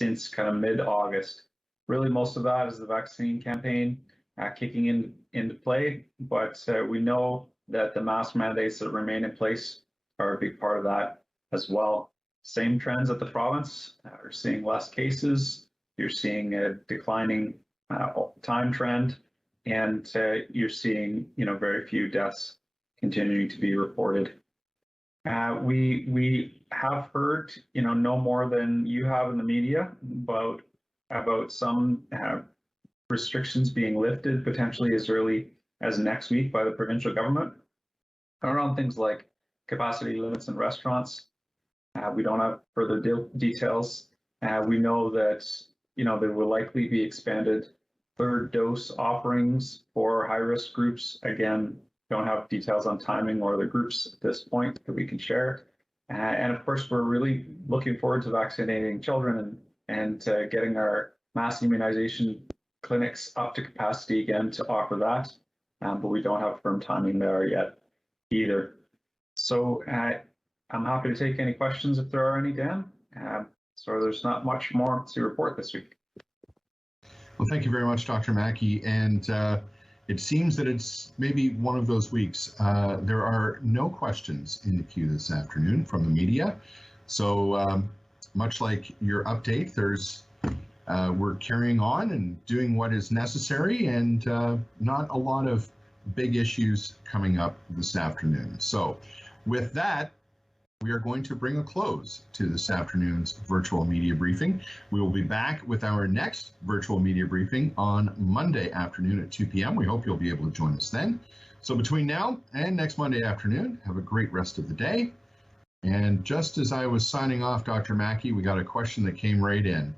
since kind of mid-August. Really, most of that is the vaccine campaign kicking into play, but we know that the mask mandates that remain in place are a big part of that as well. Same trends at the province. We're seeing less cases. You're seeing a declining time trend, and you're seeing very few deaths continuing to be reported. We have heard no more than you have in the media about some restrictions being lifted potentially as early as next week by the provincial government around things like capacity limits in restaurants. We don't have further details. We know that there will likely be expanded third dose offerings for high-risk groups. Again, don't have details on timing or the groups at this point that we can share. And of course, we're really looking forward to vaccinating children and getting our mass immunization clinics up to capacity again to offer that. But we don't have firm timing there yet either. So I'm happy to take any questions if there are any, Dan. So there's not much more to report this week. Well, thank you very much, Dr. Mackie. And it seems that it's maybe one of those weeks. There are no questions in the queue this afternoon from the media. So much like your update, we're carrying on and doing what is necessary, and not a lot of big issues coming up this afternoon. So with that, we are going to bring a close to this afternoon's virtual media briefing. We will be back with our next virtual media briefing on Monday afternoon at 2 p.m. We hope you'll be able to join us then. So between now and next Monday afternoon, have a great rest of the day. And just as I was signing off, Dr. Mackie, we got a question that came right in.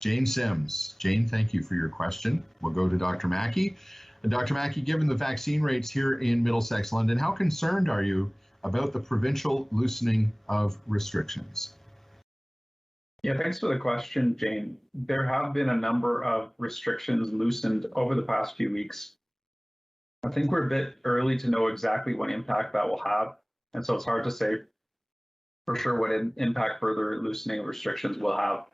Jane Sims. Jane, thank you for your question. We'll go to Dr. Mackie. And Dr. Mackie, given the vaccine rates here in Middlesex-London, how concerned are you about the provincial loosening of restrictions? Yeah, thanks for the question, Jane. There have been a number of restrictions loosened over the past few weeks. I think we're a bit early to know exactly what impact that will have, and so it's hard to say for sure what impact further loosening of restrictions will have.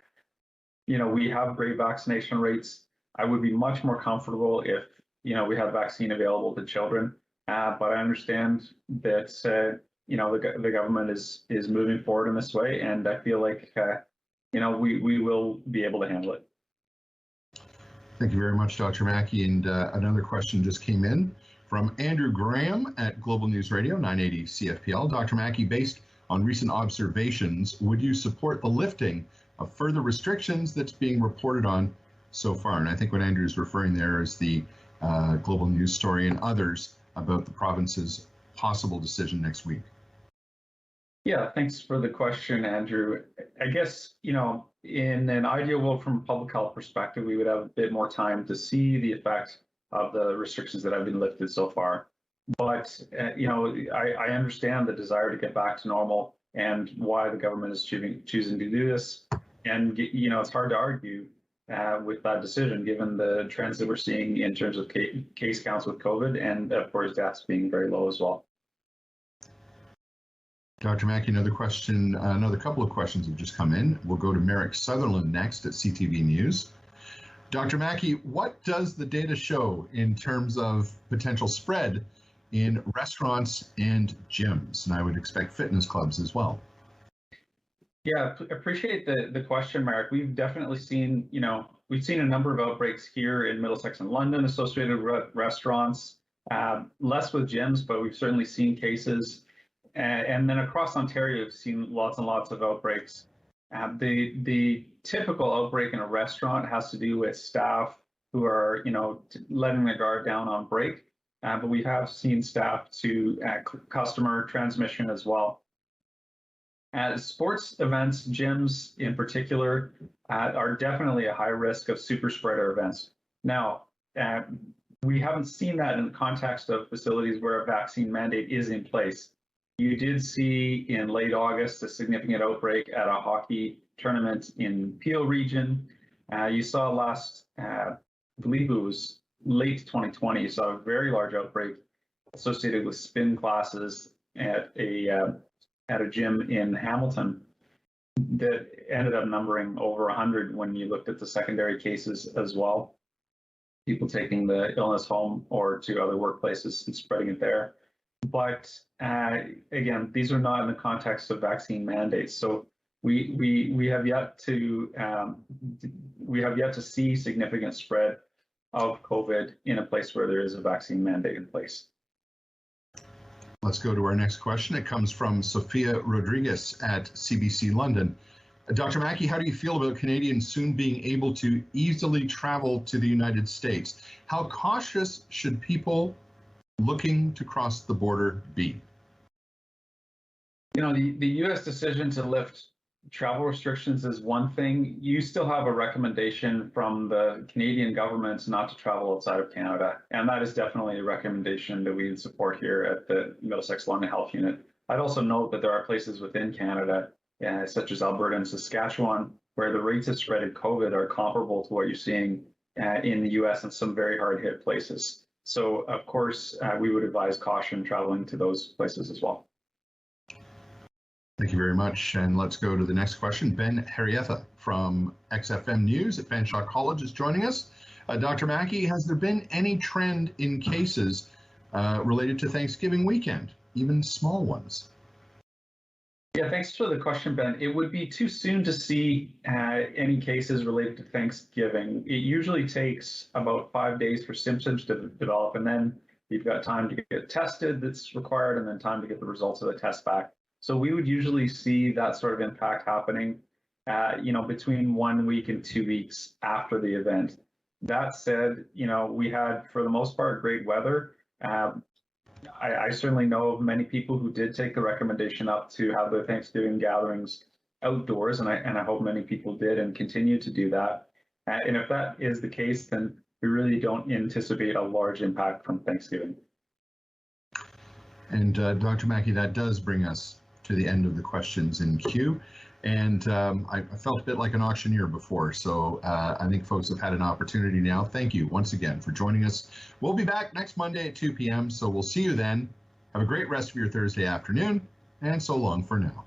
We have great vaccination rates. I would be much more comfortable if we had vaccine available to children. But I understand that the government is moving forward in this way, and I feel like we will be able to handle it. Thank you very much, Dr. Mackie. And another question just came in from Andrew Graham at Global News Radio 980 CFPL. Dr. Mackie, based on recent observations, would you support the lifting of further restrictions that's being reported on so far? And I think what Andrew's referring there is the Global News story and others about the province's possible decision next week. Yeah, thanks for the question, Andrew. I guess, in an ideal world from a public health perspective, we would have a bit more time to see the effect of the restrictions that have been lifted so far. But, I understand the desire to get back to normal and why the government is choosing to do this. And, it's hard to argue with that decision, given the trends that we're seeing in terms of case counts with COVID, and of course deaths being very low as well. Dr. Mackie, another couple of questions have just come in. We'll go to Merrick Sutherland next at CTV News. Dr. Mackie, what does the data show in terms of potential spread in restaurants and gyms? And I would expect fitness clubs as well. Yeah, appreciate the question, Mark. We've definitely seen, we've seen a number of outbreaks here in Middlesex and London associated with restaurants, less with gyms, but we've certainly seen cases. And then across Ontario, we've seen lots and lots of outbreaks. The typical outbreak in a restaurant has to do with staff who are, letting their guard down on break. But we have seen staff to customer transmission as well. Sports events, gyms in particular, are definitely a high risk of super spreader events. Now, we haven't seen that in the context of facilities where a vaccine mandate is in place. You did see in late August a significant outbreak at a hockey tournament in Peel region. You saw I believe it was late 2020, you saw a very large outbreak associated with spin classes at a gym in Hamilton. that ended up numbering over 100 when you looked at the secondary cases as well. People taking the illness home or to other workplaces and spreading it there. But again, these are not in the context of vaccine mandates. So we have yet to see significant spread of COVID in a place where there is a vaccine mandate in place. Let's go to our next question. It comes from Sophia Rodriguez at CBC London. Dr. Mackie, how do you feel about Canadians soon being able to easily travel to the United States? How cautious should people looking to cross the border be? You know, the U.S. decision to lift travel restrictions is one thing. You still have a recommendation from the Canadian government not to travel outside of Canada, and that is definitely a recommendation that we support here at the Middlesex-London Health Unit. I'd also note that there are places within Canada, such as Alberta and Saskatchewan, where the rates of spread of COVID are comparable to what you're seeing in the U.S. in some very hard-hit places. So, of course, we would advise caution traveling to those places as well. Thank you very much. And let's go to the next question. Ben Harrietta from XFM News at Fanshawe College is joining us. Dr. Mackie, has there been any trend in cases related to Thanksgiving weekend, even small ones? Yeah, thanks for the question, Ben. It would be too soon to see any cases related to Thanksgiving. It usually takes about 5 days for symptoms to develop, and then you've got time to get tested that's required, and then time to get the results of the test back. So we would usually see that sort of impact happening, between 1 week and 2 weeks after the event. That said, we had, for the most part, great weather. I certainly know of many people who did take the recommendation up to have their Thanksgiving gatherings outdoors, and I hope many people did and continue to do that. And if that is the case, then we really don't anticipate a large impact from Thanksgiving. And Dr. Mackie, that does bring us to the end of the questions in queue. And I felt a bit like an auctioneer before, so I think folks have had an opportunity now. Thank you once again for joining us. We'll be back next Monday at 2 p.m., so we'll see you then. Have a great rest of your Thursday afternoon, and so long for now.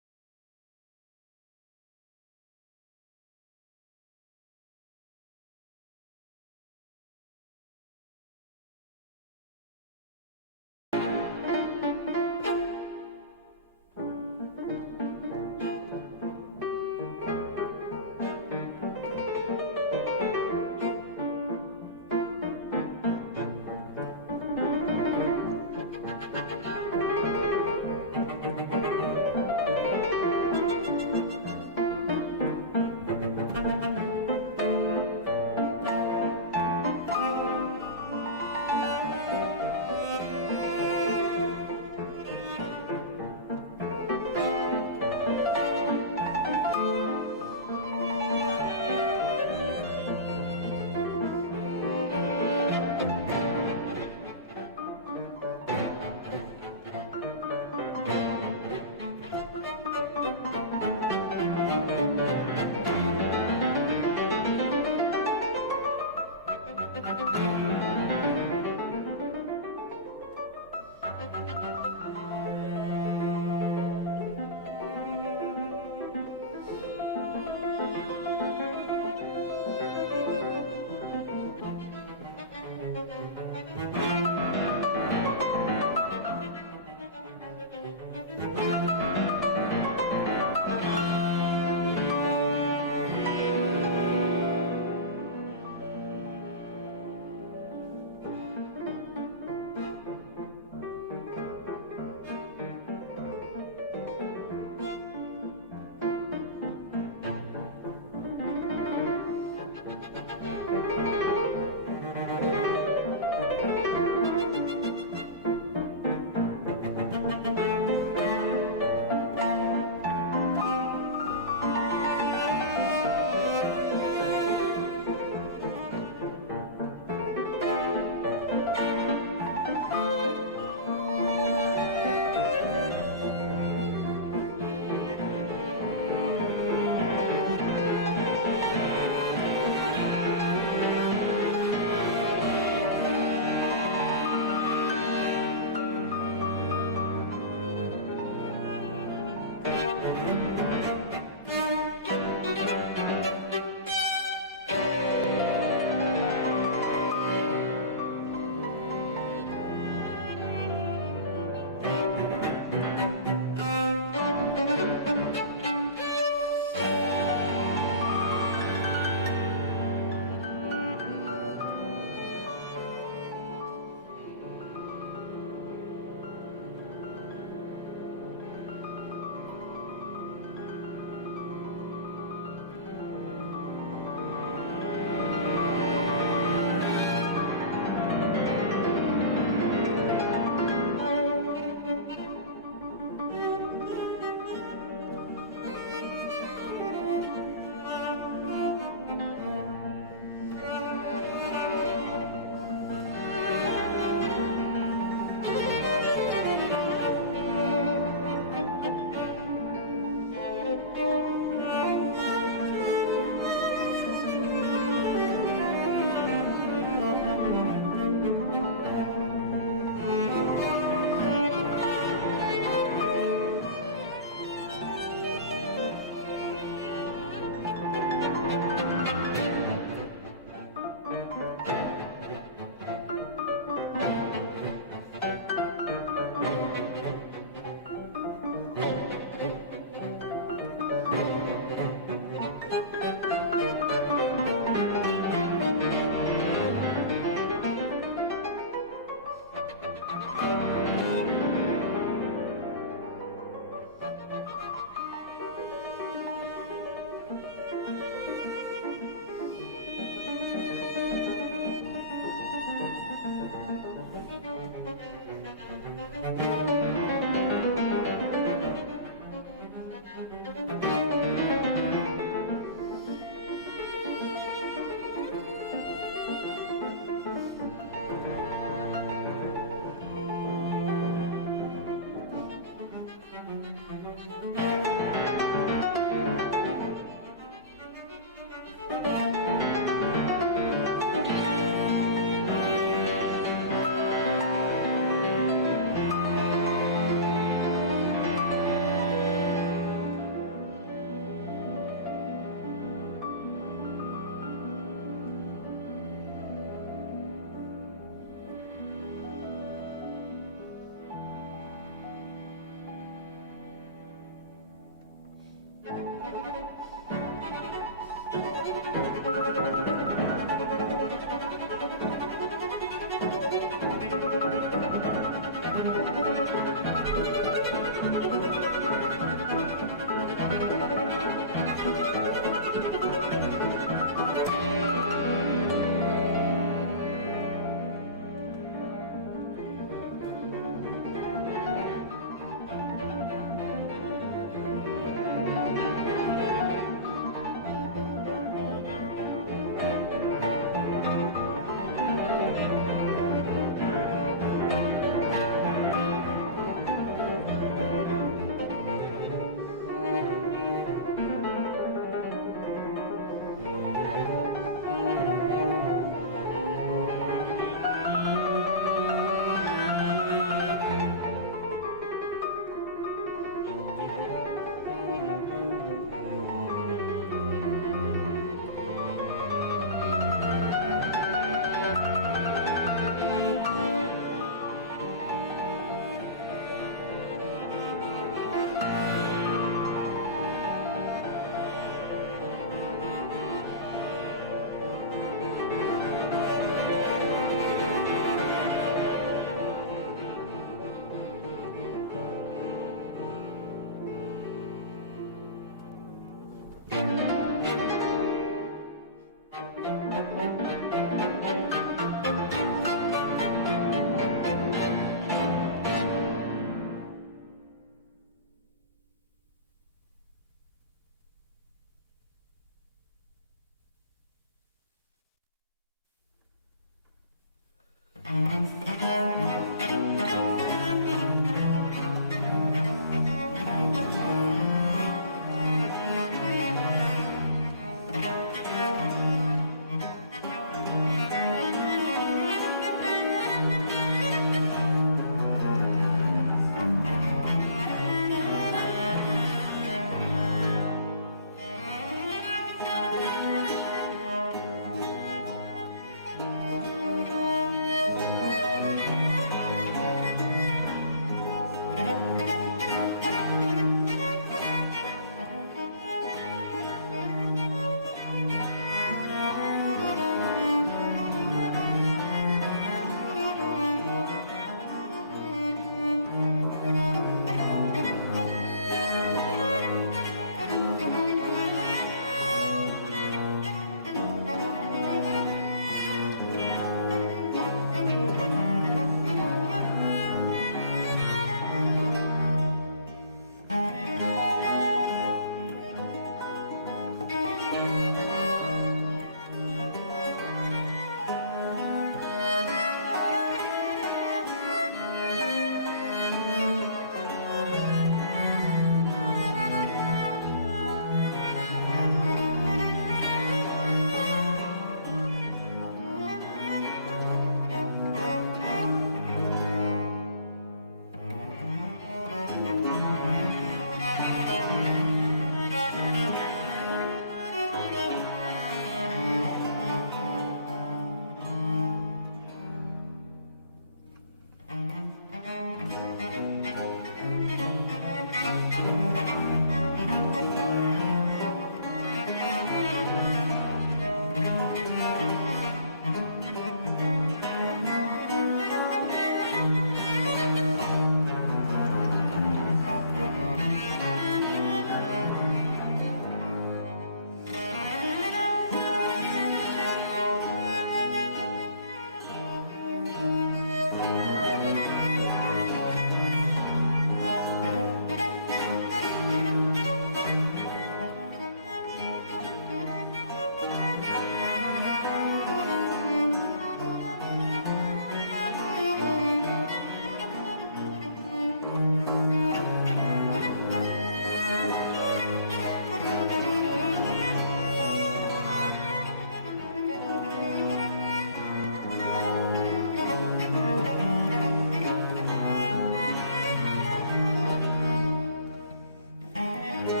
Thank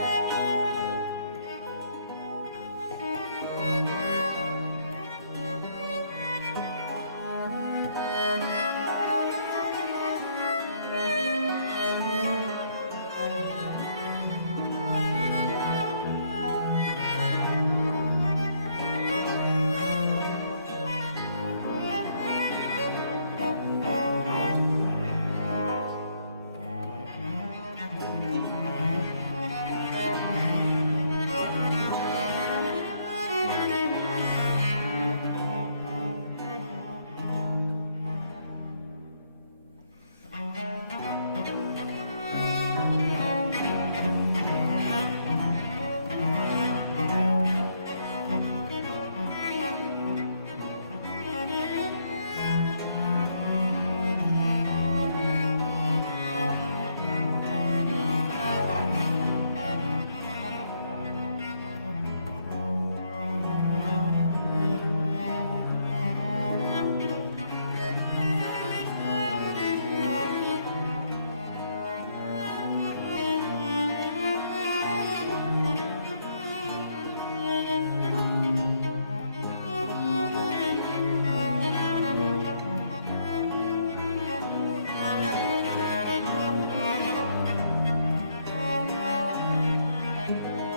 you.